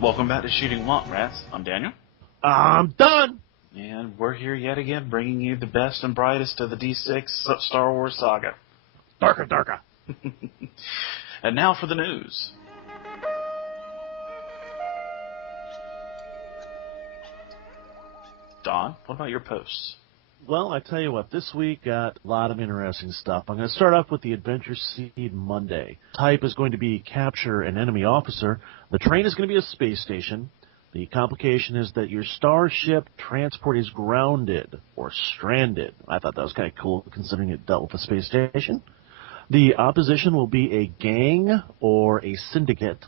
Welcome back to Shooting Womp Rats. I'm Daniel. I'm done! And we're here yet again bringing you the best and brightest of the D6 Star Wars saga. Darka. And now for the news. Don, what about your posts? Well, I tell you what, this week got a lot of interesting stuff. I'm going to start off with the Adventure Seed Monday. Type is going to be capture an enemy officer. The train is going to be a space station. The complication is that your starship transport is grounded or stranded. I thought that was kind of cool considering it dealt with a space station. The opposition will be a gang or a syndicate.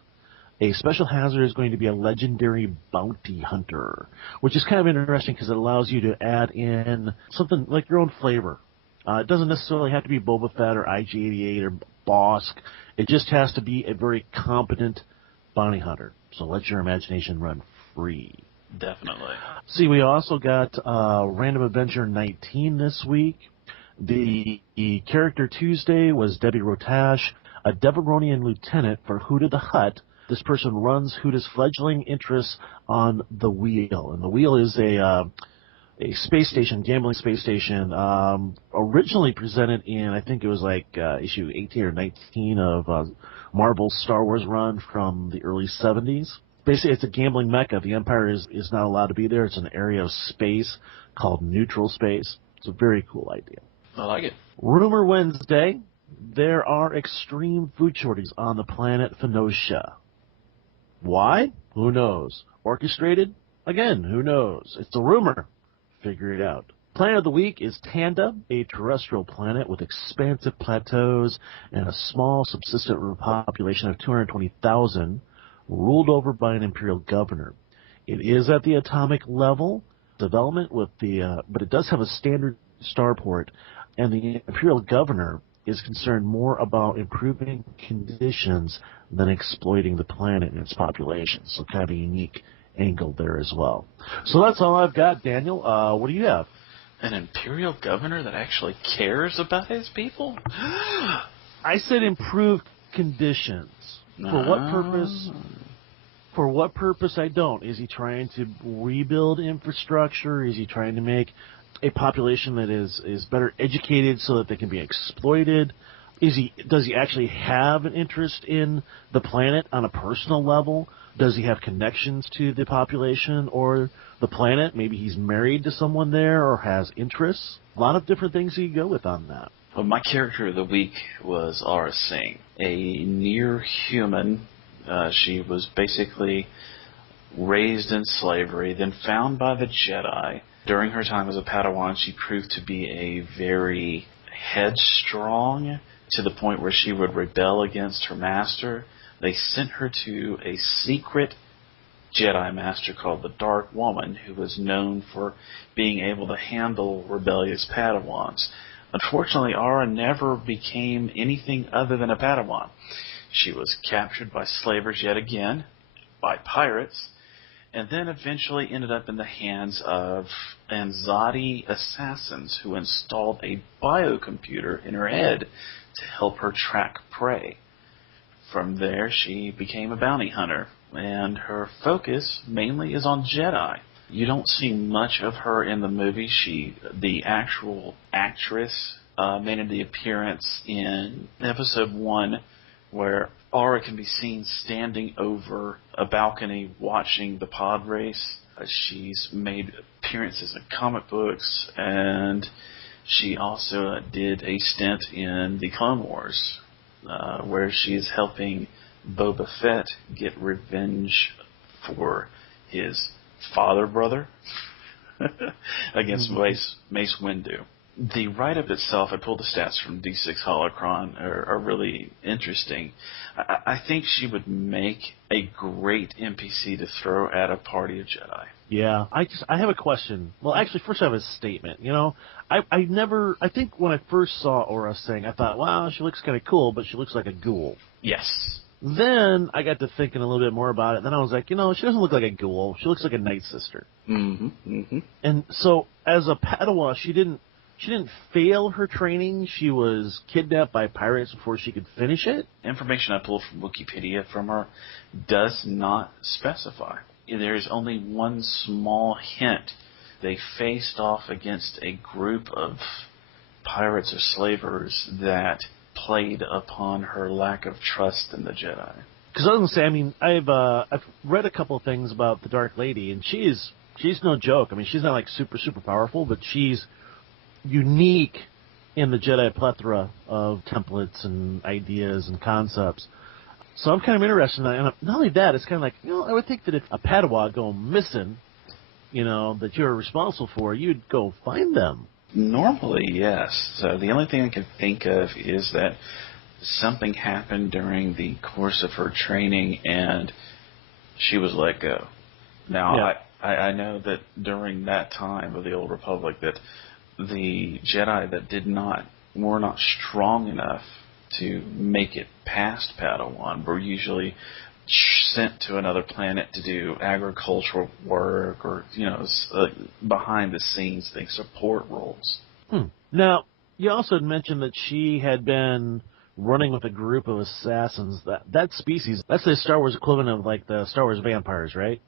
A special hazard is going to be a legendary bounty hunter, which is kind of interesting because it allows you to add in something like your own flavor. It doesn't necessarily have to be Boba Fett or IG-88 or Bosk. It just has to be a very competent bounty hunter. So let your imagination run free. Definitely. See, we also got Random Adventure 19 this week. The character Tuesday was Debbie Rotash, a Deveronian lieutenant for Huda the Hutt. This person runs Huda's fledgling interests on the Wheel. And the Wheel is a space station, gambling space station, originally presented in, I think it was like issue 18 or 19 of Marvel's Star Wars run from the early 70s. Basically, it's a gambling mecca. The Empire is not allowed to be there. It's an area of space called neutral space. It's a very cool idea. I like it. Rumor Wednesday, there are extreme food shortages on the planet Phenosha. Why? Who knows? Orchestrated? Again, who knows? It's a rumor. Figure it out. Planet of the week is Tanda, a terrestrial planet with expansive plateaus and a small subsistent population of 220,000, ruled over by an imperial governor. It is at the atomic level development with but it does have a standard starport, and the imperial governor is concerned more about improving conditions than exploiting the planet and its population. So kind of a unique angle there as well. So that's all I've got, Daniel. What do you have? An imperial governor that actually cares about his people? I said improved conditions. For what purpose? For what purpose, I don't. Is he trying to rebuild infrastructure? Is he trying to make a population that is better educated so that they can be exploited? Does he actually have an interest in the planet on a personal level? Does he have connections to the population or the planet? Maybe he's married to someone there or has interests. A lot of different things you go with on that. Well, my character of the week was Aura Singh, a near-human. She was basically raised in slavery, then found by the Jedi. During her time as a Padawan, she proved to be a very headstrong, to the point where she would rebel against her master. They sent her to a secret Jedi master called the Dark Woman, who was known for being able to handle rebellious Padawans. Unfortunately, Aura never became anything other than a Padawan. She was captured by slavers yet again, by pirates, and then eventually ended up in the hands of Anzadi assassins who installed a biocomputer in her head to help her track prey. From there, she became a bounty hunter, and her focus mainly is on Jedi. You don't see much of her in the movie. The actual actress, made the appearance in episode 1, where Aura can be seen standing over a balcony watching the pod race. She's made appearances in comic books, and she also did a stint in the Clone Wars, where she is helping Boba Fett get revenge for his father brother against Mace Windu. The write-up itself, I pulled the stats from D6 Holocron, are really interesting. I think she would make a great NPC to throw at a party of Jedi. Yeah, I have a question. Well, actually, first I have a statement. You know, I think when I first saw Aura Singh, I thought, wow, she looks kind of cool, but she looks like a ghoul. Yes. Then I got to thinking a little bit more about it, and then I was like, she doesn't look like a ghoul. She looks like a Night Sister. Mm-hmm. Mm-hmm. And so, as a Padawan, she didn't she didn't fail her training. She was kidnapped by pirates before she could finish it. Information I pulled from Wikipedia from her does not specify. There is only one small hint. They faced off against a group of pirates or slavers that played upon her lack of trust in the Jedi. Because I was going to say, I mean, I've read a couple of things about the Dark Lady, and she's no joke. I mean, she's not like super powerful, but she's unique in the Jedi plethora of templates and ideas and concepts. So I'm kind of interested in that. And not only that, it's kind of like, I would think that if a Padawan go missing, that you're responsible for, you'd go find them. Normally, yes. So the only thing I can think of is that something happened during the course of her training and she was let go. Now, Yeah. I know that during that time of the Old Republic that the Jedi that were not strong enough to make it past Padawan were usually sent to another planet to do agricultural work or, behind the scenes things, support roles. Now, you also had mentioned that she had been running with a group of assassins. That species, that's the Star Wars equivalent of like the Star Wars vampires, right?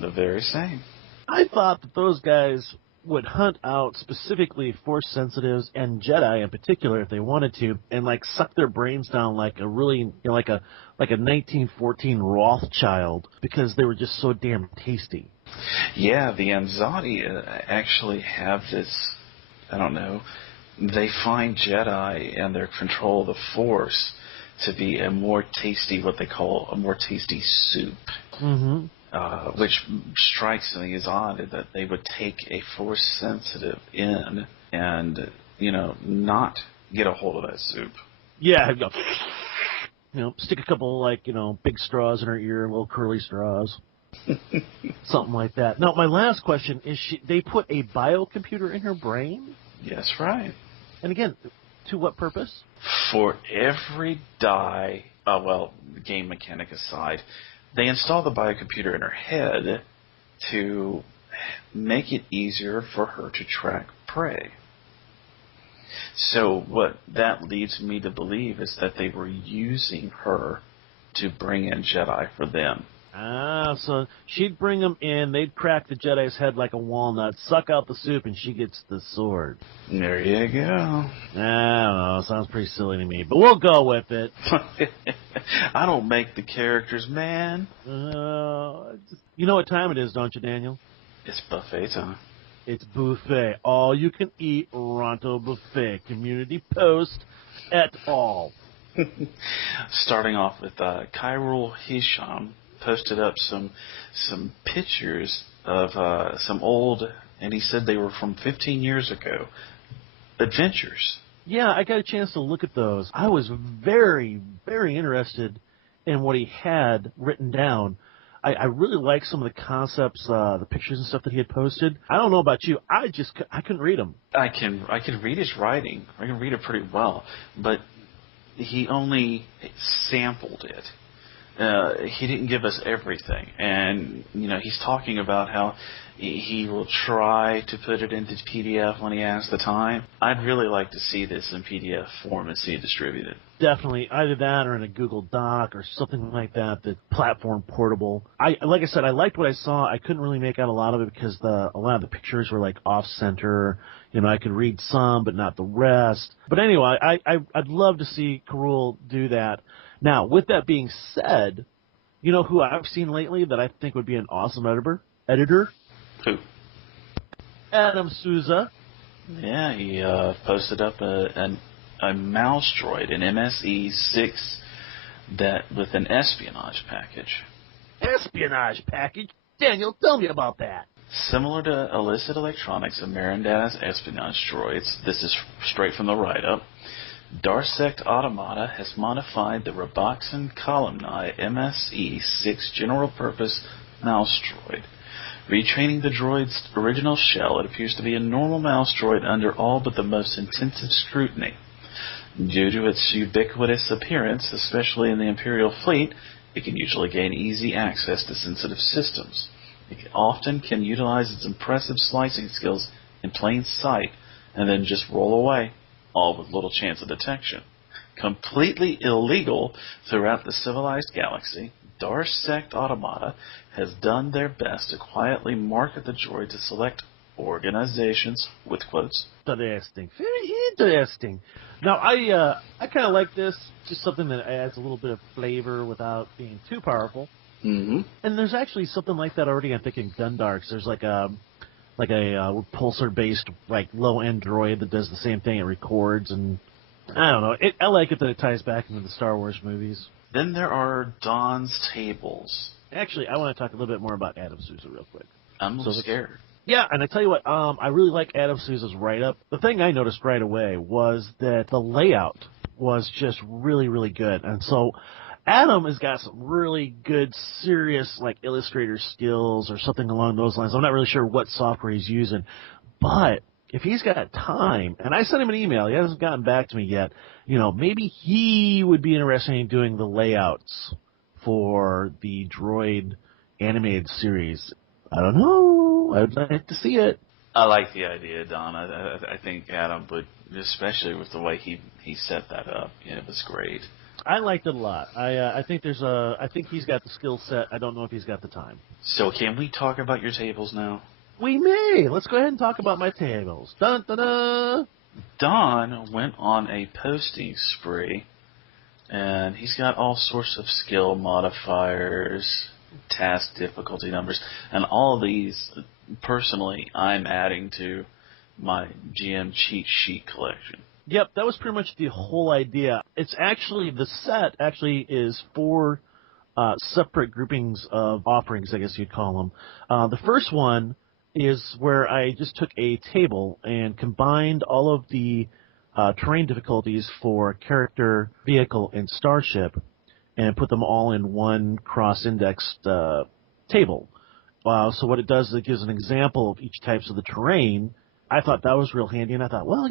The very same. I thought that those guys would hunt out specifically Force sensitives and Jedi in particular if they wanted to, and like suck their brains down like a really like a 1914 Rothschild because they were just so damn tasty. Yeah, the Anzati actually have this. I don't know. They find Jedi and their control of the Force to be a more tasty, what they call a more tasty soup. Mm-hmm. Which strikes me as odd that they would take a Force sensitive in and, not get a hold of that soup. Yeah, stick a couple big straws in her ear, little curly straws. Something like that. Now, my last question is, they put a biocomputer in her brain? Yes, right. And again, to what purpose? For every die, game mechanic aside, they install the biocomputer in her head to make it easier for her to track prey. So what that leads me to believe is that they were using her to bring in Jedi for them. Ah, so she'd bring them in, they'd crack the Jedi's head like a walnut, suck out the soup, and she gets the sword. There you go. I don't know, sounds pretty silly to me, but we'll go with it. I don't make the characters, man. You know what time it is, don't you, Daniel? It's buffet time. It's buffet. All you can eat Ronto Buffet. Community post et al. Starting off with Khairul Hisham posted up some pictures of some old, and he said they were from 15 years ago, adventures. Yeah, I got a chance to look at those. I was very, very interested in what he had written down. I really like some of the concepts, the pictures and stuff that he had posted. I don't know about you. I couldn't read them. I can read his writing. I can read it pretty well, but he only sampled it. He didn't give us everything, and he's talking about how he will try to put it into PDF when he has the time. I'd really like to see this in PDF form and see it distributed. Definitely, either that or in a Google Doc or something like that, that's platform portable. Like I said, I liked what I saw. I couldn't really make out a lot of it because a lot of the pictures were like off center. I could read some, but not the rest. But anyway, I'd love to see Khairul do that. Now, with that being said, you know who I've seen lately that I think would be an awesome editor? Who? Adam Souza. Yeah, he posted up a mouse droid, an MSE-6, that with an espionage package. Espionage package? Daniel, tell me about that. Similar to illicit electronics and Mirandaz's espionage droids, this is straight from the write-up, Darsect Automata has modified the Roboxen Columni MSE-6 general-purpose mouse droid. Retraining the droid's original shell, it appears to be a normal mouse droid under all but the most intensive scrutiny. Due to its ubiquitous appearance, especially in the Imperial fleet, it can usually gain easy access to sensitive systems. It often can utilize its impressive slicing skills in plain sight and then just roll away, all with little chance of detection. Completely illegal throughout the civilized galaxy, Dark Sect Automata has done their best to quietly market the droid to select organizations, with quotes. Interesting. Very interesting. Now, I kind of like this. Just something that adds a little bit of flavor without being too powerful. Mm-hmm. And there's actually something like that already. I'm thinking Gundarks. There's like a pulsar-based like low-end droid that does the same thing. It records, and I don't know. I like it that it ties back into the Star Wars movies. Then there are Dawn's Tables. Actually, I want to talk a little bit more about Adam Souza real quick. I'm a little scared. Yeah, and I tell you what, I really like Adam Souza's write-up. The thing I noticed right away was that the layout was just really, really good. And so Adam has got some really good, serious, like, illustrator skills or something along those lines. I'm not really sure what software he's using. But if he's got time, and I sent him an email, he hasn't gotten back to me yet, maybe he would be interested in doing the layouts for the Droid animated series. I don't know. I would like to see it. I like the idea, Don. I think Adam would, especially with the way he set that up. It was great. I liked it a lot. I think I think he's got the skill set. I don't know if he's got the time. So can we talk about your tables now? We may. Let's go ahead and talk about my tables. Dun, dun, dun. Don went on a posting spree, and he's got all sorts of skill modifiers, task difficulty numbers, and all of these, personally, I'm adding to my GM cheat sheet collection. Yep, that was pretty much the whole idea. It's actually, the set actually is 4 separate groupings of offerings, I guess you'd call them. The first one is where I just took a table and combined all of the terrain difficulties for character, vehicle, and starship, and put them all in one cross-indexed table. So what it does is it gives an example of each types of the terrain. I thought that was real handy, and I thought, well,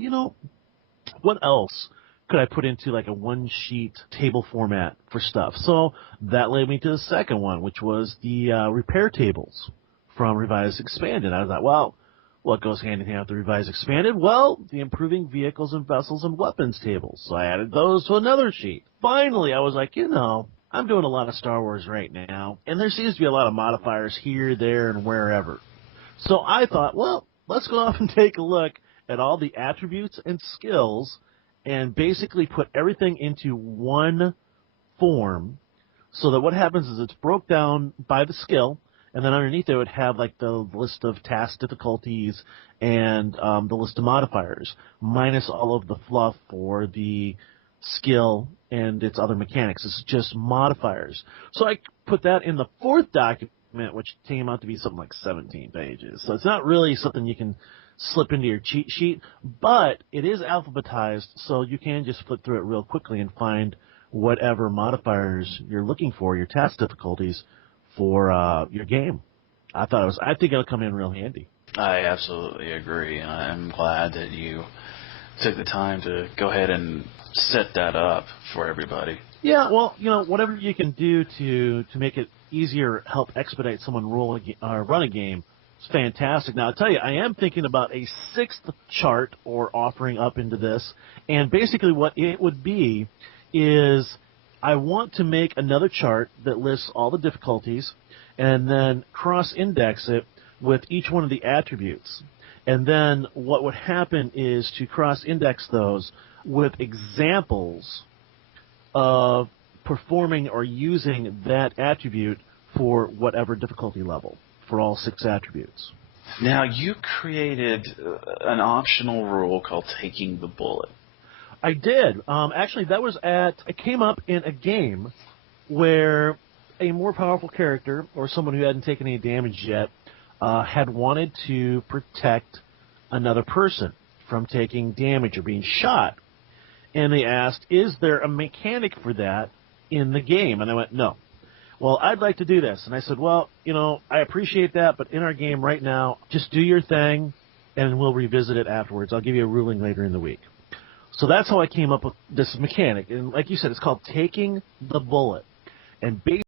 what else could I put into like a one-sheet table format for stuff? So that led me to the second one, which was the repair tables from Revised Expanded. I was like, well, what goes hand in hand with the Revised Expanded? Well, the improving vehicles and vessels and weapons tables. So I added those to another sheet. Finally, I was like, I'm doing a lot of Star Wars right now, and there seems to be a lot of modifiers here, there, and wherever. So I thought, well, let's go off and take a look at all the attributes and skills and basically put everything into one form so that what happens is it's broke down by the skill, and then underneath it would have like the list of task difficulties and the list of modifiers, minus all of the fluff for the skill and its other mechanics. It's just modifiers. So I put that in the fourth document, which came out to be something like 17 pages. So it's not really something you can slip into your cheat sheet, but it is alphabetized, so you can just flip through it real quickly and find whatever modifiers you're looking for, your task difficulties for your game. I think it'll come in real handy. I absolutely agree. I'm glad that you took the time to go ahead and set that up for everybody. Yeah, well, whatever you can do to make it easier, help expedite someone run a game, it's fantastic. Now, I'll tell you, I am thinking about a 6th chart or offering up into this, and basically what it would be is I want to make another chart that lists all the difficulties and then cross-index it with each one of the attributes. And then what would happen is to cross-index those with examples of performing or using that attribute for whatever difficulty level for all 6 attributes. Now, you created an optional rule called taking the bullet. I did. Actually, it came up in a game where a more powerful character or someone who hadn't taken any damage yet had wanted to protect another person from taking damage or being shot. And they asked, is there a mechanic for that in the game? And I went, no. Well, I'd like to do this. And I said, well, I appreciate that, but in our game right now, just do your thing, and we'll revisit it afterwards. I'll give you a ruling later in the week. So that's how I came up with this mechanic. And like you said, it's called taking the bullet. And basically,